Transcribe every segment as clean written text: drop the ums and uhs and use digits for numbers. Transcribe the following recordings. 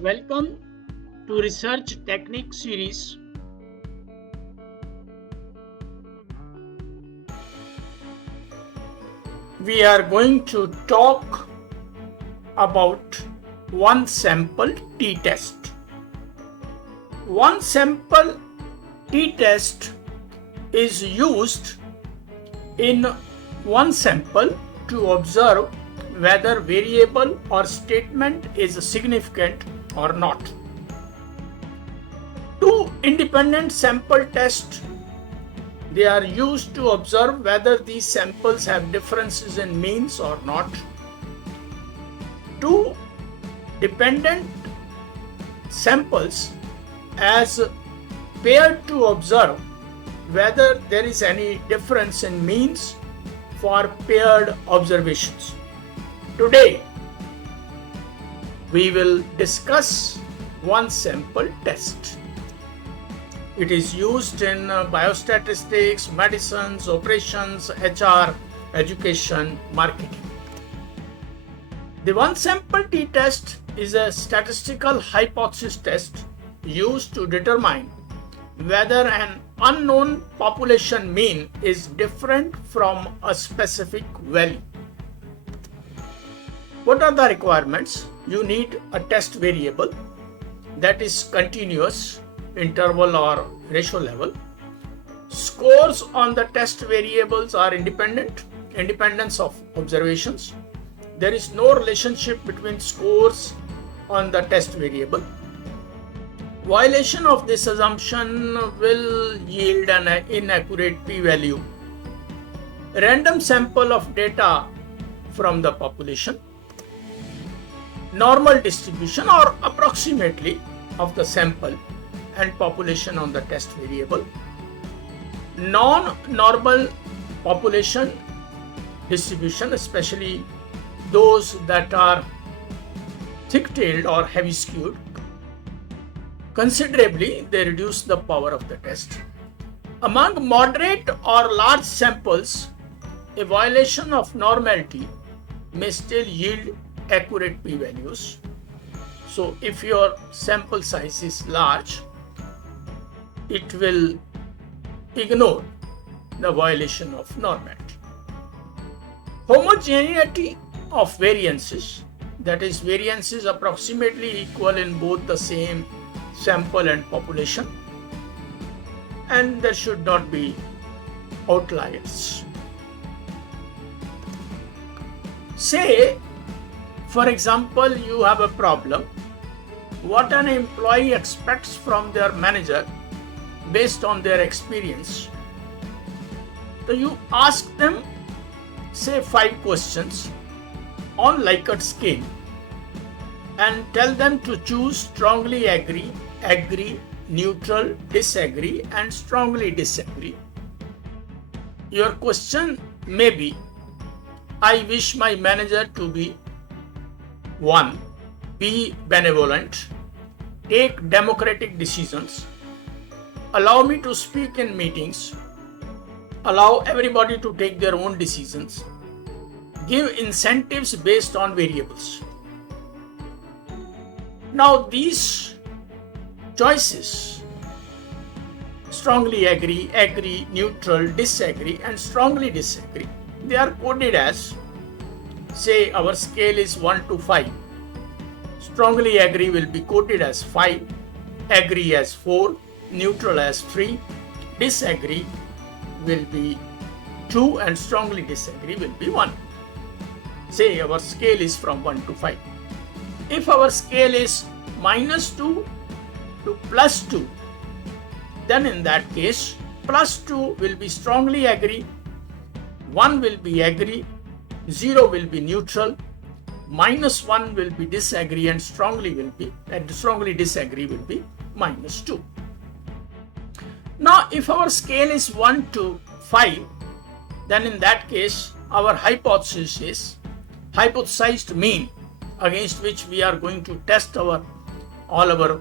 Welcome to Research Technique series. We are going to talk about one sample t-test. One sample t-test is used in one sample to observe whether variable or statement is significant or not. Two independent sample tests, they are used to observe whether these samples have differences in means or not. Two dependent samples as paired to observe whether there is any difference in means for paired observations. Today, we will discuss one sample test. It is used in biostatistics, medicines, operations, HR, education, marketing. The one sample t-test is a statistical hypothesis test used to determine whether an unknown population mean is different from a specific value. What are the requirements? You need a test variable that is continuous, interval or ratio level. Scores on the test variables are independence of observations. There is no relationship between scores on the test variable. Violation of this assumption will yield an inaccurate p-value. Random sample of data from the population. Normal distribution or approximately of the sample and population on the test variable. Non-normal population distribution, especially those that are thick-tailed or heavy-skewed, considerably they reduce the power of the test. Among moderate or large samples, a violation of normality may still yield accurate p-values. So if your sample size is large, it will ignore the violation of normality. Homogeneity of variances, that is, variances approximately equal in both the same sample and population, and there should not be outliers. Say, for example, you have a problem. What an employee expects from their manager based on their experience. So you ask them, say, 5 questions on Likert scale and tell them to choose strongly agree, agree, neutral, disagree, and strongly disagree. Your question may be, I wish my manager to be 1. Be benevolent, take democratic decisions, allow me to speak in meetings, allow everybody to take their own decisions, give incentives based on variables. Now these choices, strongly agree, agree, neutral, disagree, and strongly disagree, they are coded as, say our scale is 1 to 5. Strongly agree will be coded as 5, agree as 4, neutral as 3, disagree will be 2, and strongly disagree will be 1. Say our scale is from 1 to 5. If our scale is -2 to +2, then in that case, +2 will be strongly agree, 1 will be agree, 0 will be neutral, -1 will be disagree, and strongly disagree will be -2. Now, if our scale is 1 to 5, then in that case, our hypothesis is hypothesized mean, against which we are going to test all our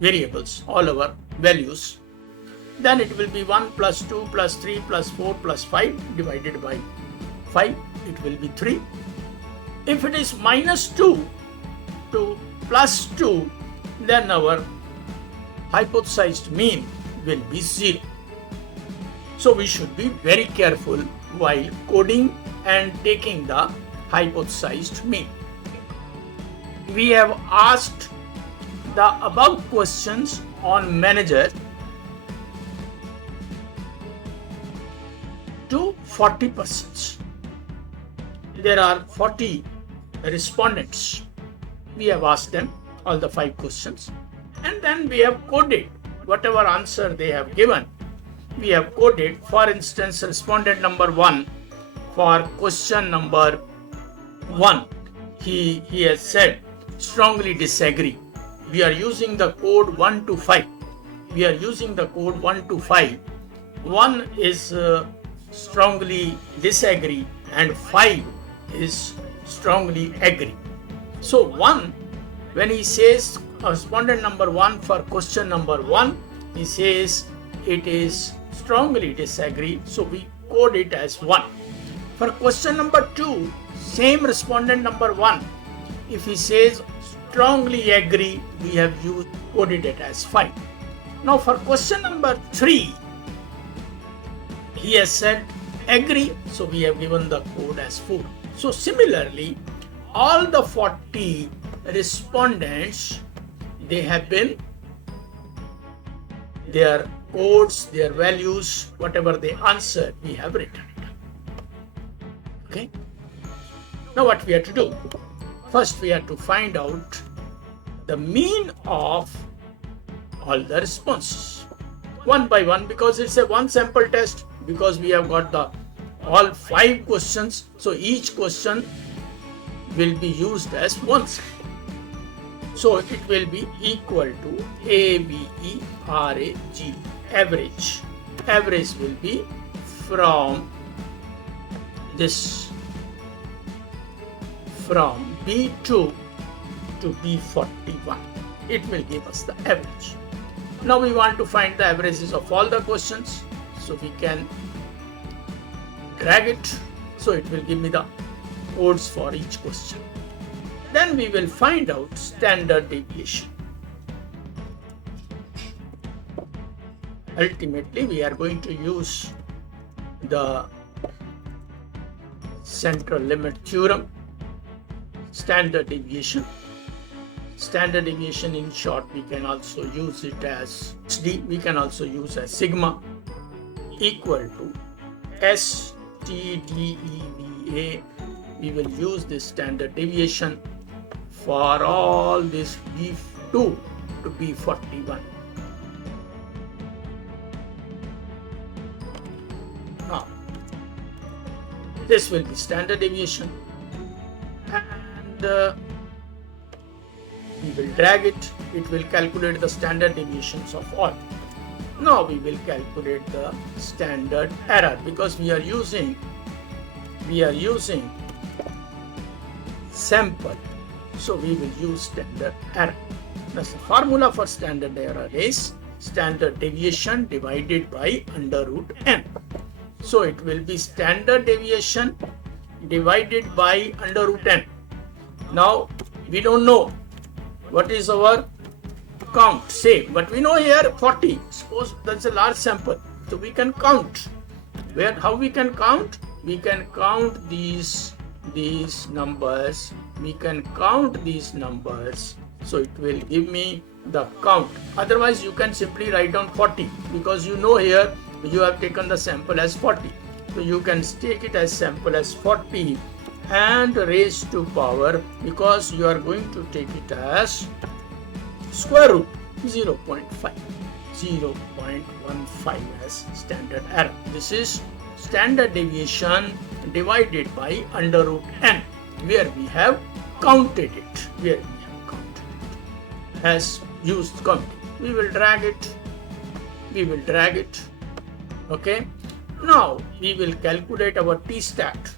variables, all our values. Then it will be 1 plus 2 plus 3 plus 4 plus 5 divided by 5, it will be 3. If it is -2 to plus 2, then our hypothesized mean will be 0. So we should be very careful while coding and taking the hypothesized mean. We have asked the above questions on manager to 40 persons. There are 40 respondents. We have asked them all the 5 questions, and then we have coded whatever answer they have given. We have coded, for instance, respondent number 1 for question number 1. He has said strongly disagree. We are using the code 1 to 5. We are using the code 1 to 5. 1 is strongly disagree and 5 is strongly agree. So 1, when he says respondent number 1 for question number 1, he says it is strongly disagree, so we code it as 1. For question number 2, same respondent number 1, if he says strongly agree, we have coded it as 5. Now for question number 3, he has said agree, so we have given the code as 4. So similarly, all the 40 respondents, they have been, their codes, their values, whatever they answered, we have written it. Okay. Now what we have to do? First we have to find out the mean of all the responses one by one, because it's a one sample test, because we have got the all 5 questions, so each question will be used as one sample. So it will be equal to AVERAG, average. Average will be from this, from B2 to B41. It will give us the average. Now we want to find the averages of all the questions, so we can drag it, so it will give me the codes for each question. Then we will find out standard deviation. Ultimately, we are going to use the central limit theorem, standard deviation. Standard deviation, in short, we can also use it as SD, we can also use as sigma, equal to STDEVA. We will use this standard deviation for all this B2 to B41. Now, this will be standard deviation, and we will drag it. It will calculate the standard deviations of all. Now we will calculate the standard error, because we are using sample, so we will use standard error. The formula for standard error is standard deviation divided by under root n. So it will be standard deviation divided by under root n. Now we don't know what is our count, say, but we know here 40. Suppose that's a large sample, so we can count. How we can count? We can count these numbers. We can count these numbers, so it will give me the count. Otherwise, you can simply write down 40, because you know here you have taken the sample as 40. So you can take it as sample as 40 and raise to power, because you are going to take it as square root 0.5, 0.15 as standard error. This is standard deviation divided by under root n, where we have counted it, as used counting. We will drag it. Okay. Now we will calculate our t-stat.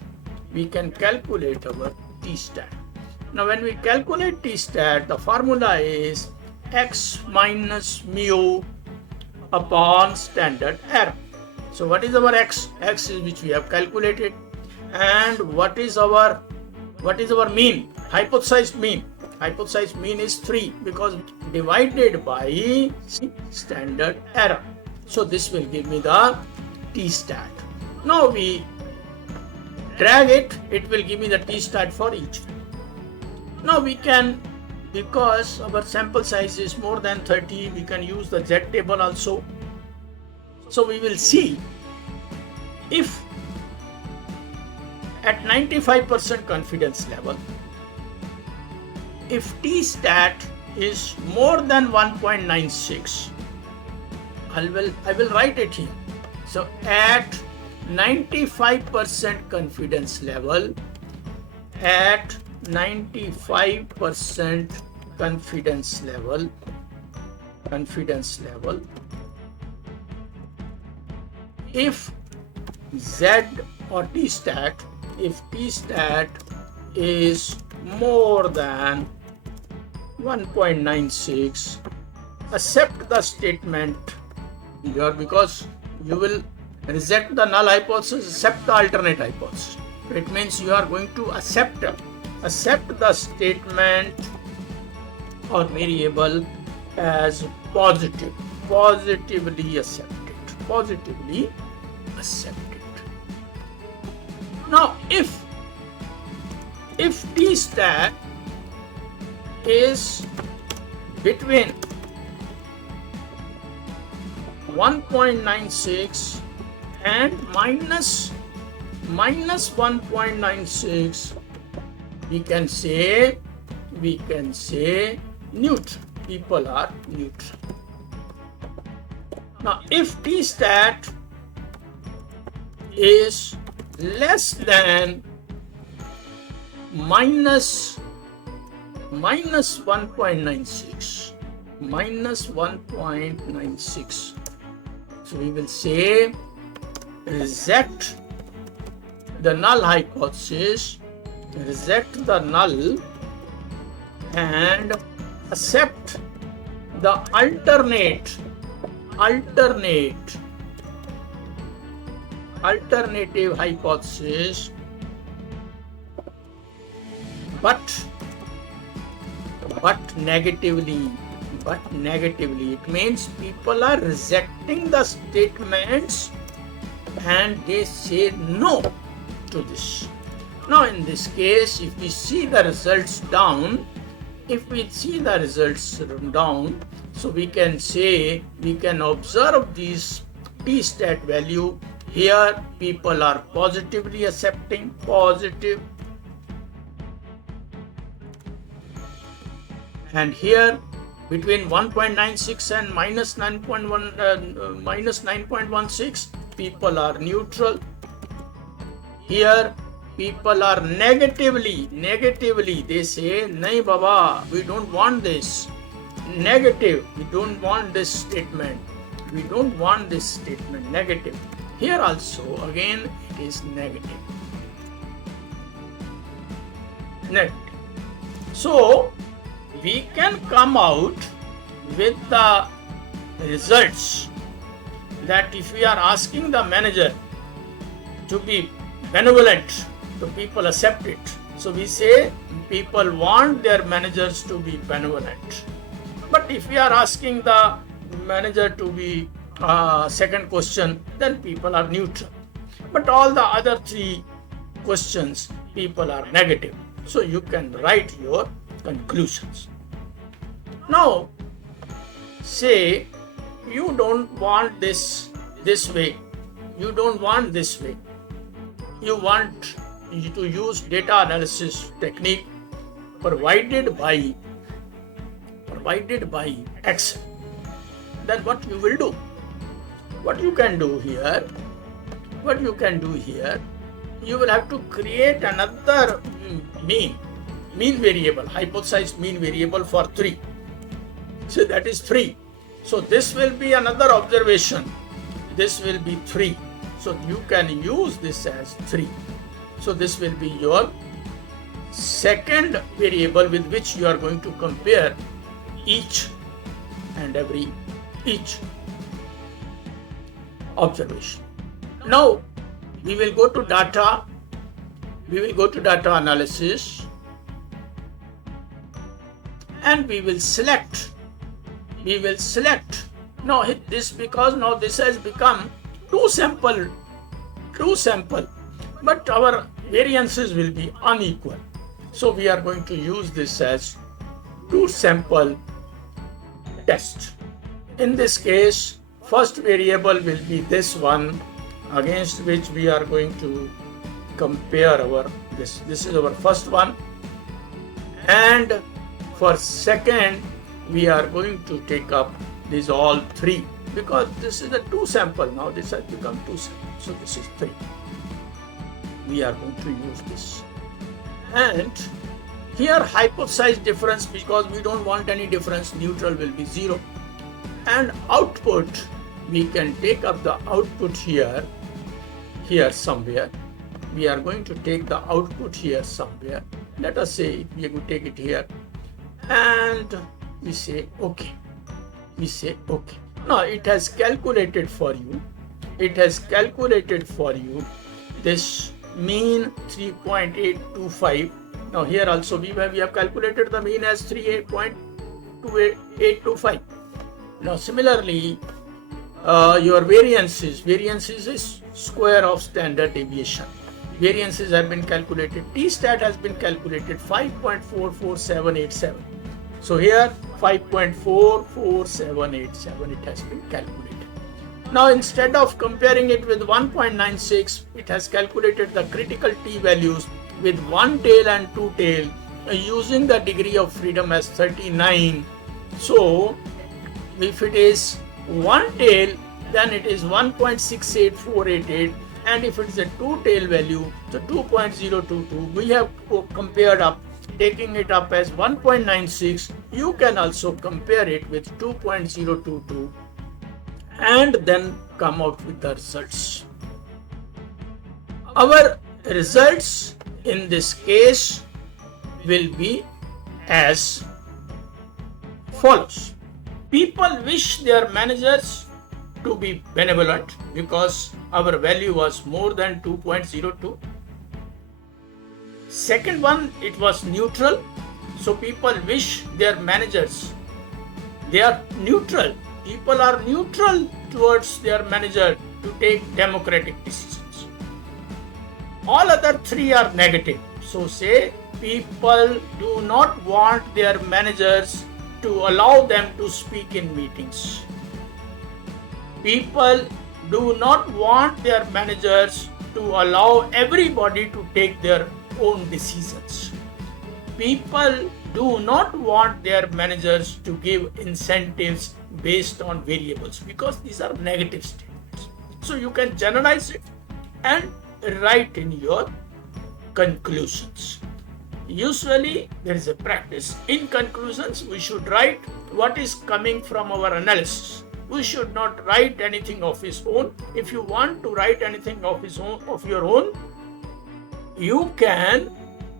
We can calculate our t-stat. Now when we calculate t-stat, the formula is x minus mu upon standard error. So what is our x? X is which we have calculated. And what is our mean? Hypothesized mean. Hypothesized mean is 3 because divided by standard error. So this will give me the t-stat. Now we drag it, it will give me the t-stat for each. Now we can, because our sample size is more than 30, we can use the Z table also. So we will see if at 95% confidence level, if t-stat is more than 1.96, I will write it here. So at 95% confidence level, at 95% confidence level, if Z or t-stat, if t-stat is more than 1.96, accept the statement here, because you will reject the null hypothesis, accept the alternate hypothesis. It means you are going to accept the statement or variable as positive, positively accept it. Now if t-stat is between 1.96 and minus 1.96, we can say neutral. People are neutral. Now if t-stat is less than minus 1.96, so we will say reject the null hypothesis, reject the null and accept the alternative hypothesis, but negatively. It means people are rejecting the statements and they say no to this. Now in this case, if we see the results down, so we can say, we can observe these t-stat value. Here people are positively accepting, positive, and here between 1.96 and minus 9.16, people are neutral. Here people are negatively, they say, nahi baba, we don't want this. Negative, we don't want this statement. Negative. Here also again it is negative. So we can come out with the results that if we are asking the manager to be benevolent, so people accept it. So we say people want their managers to be benevolent. But if we are asking the manager to be second question, then people are neutral. But all the other three questions, people are negative. So you can write your conclusions. Now, say you don't want this way. You don't want this way. You want to use data analysis technique provided by Excel. Then what you will do? What you can do here, you will have to create another mean variable, hypothesized mean variable for 3. So that is 3. So this will be another observation. This will be 3. So you can use this as 3. So this will be your second variable with which you are going to compare each observation. Now we will go to data. We will go to data analysis. and we will select. Now this, because now this has become too simple, but our variances will be unequal. So we are going to use this as two sample test. In this case, first variable will be this one, against which we are going to compare our this is our first one, and for second we are going to take up these all three, because this is a two sample. Now this has become two sample, so this is 3. We are going to use this, and here hypothesized difference, because we don't want any difference, neutral will be 0. And output, we can take up the output here somewhere. We are going to take the output here somewhere. Let us say we are going to take it here, and we say OK. Now it has calculated for you. This mean 3.825. Now here also we have calculated the mean as 3.825. Now similarly, your variances is square of standard deviation. Variances have been calculated. T-stat has been calculated 5.44787. So here 5.44787 it has been calculated. Now instead of comparing it with 1.96, it has calculated the critical t values with one tail and two tail, using the degree of freedom as 39. So if it is one tail, then it is 1.68488, and if it is a two tail value, so 2.022. We have compared up, taking it up as 1.96. You can also compare it with 2.022 and then come out with the results. Our results in this case will be as follows. People wish their managers to be benevolent because our value was more than 2.02. Second one, it was neutral. So people wish their managers, they are neutral. People are neutral towards their manager to take democratic decisions. All other three are negative. So say people do not want their managers to allow them to speak in meetings. People do not want their managers to allow everybody to take their own decisions. People do not want their managers to give incentives based on variables, because these are negative statements. So you can generalize it and write in your conclusions. Usually there is a practice. In conclusions, we should write what is coming from our analysis. We should not write anything of his own. If you want to write anything of your own, you can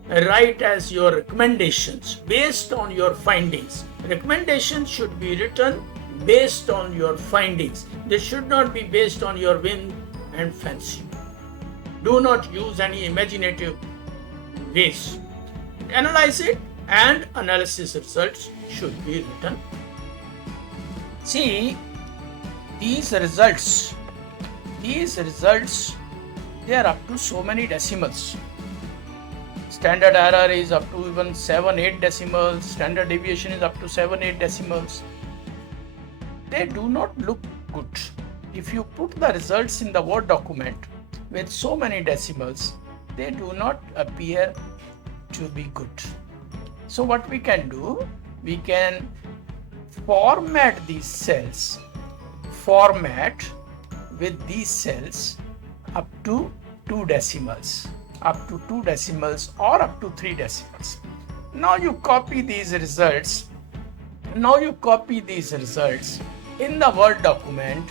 write as your recommendations based on your findings. Recommendations should be written based on your findings. They should not be based on your whim and fancy. Do not use any imaginative ways. Analyze it, and analysis results should be written. See, these results, they are up to so many decimals. Standard error is up to even 7-8 decimals. Standard deviation is up to 7-8 decimals. They do not look good. If you put the results in the Word document with so many decimals, they do not appear to be good. So what we can do, we can format these cells, with these cells up to 2 decimals, or up to 3 decimals. Now you copy these results in the Word document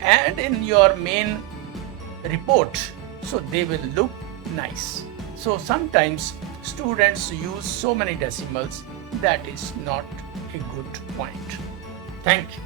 and in your main report, so they will look nice. So sometimes students use so many decimals. That is not a good point. Thank you.